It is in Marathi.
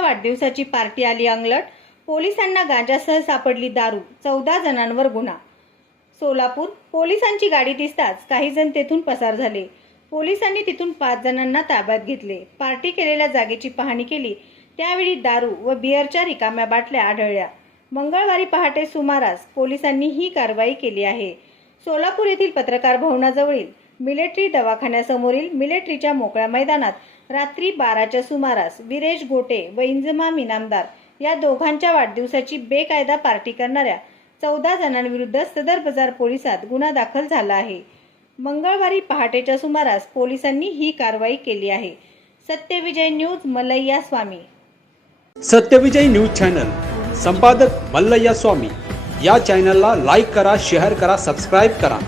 वाढदिवसाची पार्टी आली अंगलट. पोलिसांना गांजासह सापडली दारू. चौदा जणांवर गुन्हा. सोलापूर पोलिसांची गाडी दिसताच काही जण तेथून पसार झाले. पोलिसांनी तिथून पाच जणांना ताब्यात घेतले. पार्टी केलेल्या जागेची पाहणी केली. त्यावेळी दारू व बिअरच्या रिकाम्या बाटल्या आढळल्या. मंगळवारी पहाटे सुमारास पोलिसांनी ही कारवाई केली आहे. सोलापूर येथील पत्रकार भवनाजवळील मिलिटरी दवाखान्यासमोरील मिलिटरीच्या मोकळ्या मैदानात रात्री बाराच्या सुमारास विरेश गोटे व इंजमाम इनामदार या दोघांच्या वाढदिवसाची बेकायदा पार्टी करणाऱ्या चौदा जणांविरुद्ध सदर बाजार पोलिसात गुन्हा दाखल झाला आहे. मंगळवारी पहाटेच्या सुमारास पोलिसांनी ही कारवाई केली आहे. Satyavijay news Mallayya Swami. Satyavijay news channel. संपादक मल्लय्या स्वामी. या चॅनलला लाईक करा शेअर करा सबस्क्राईब करा.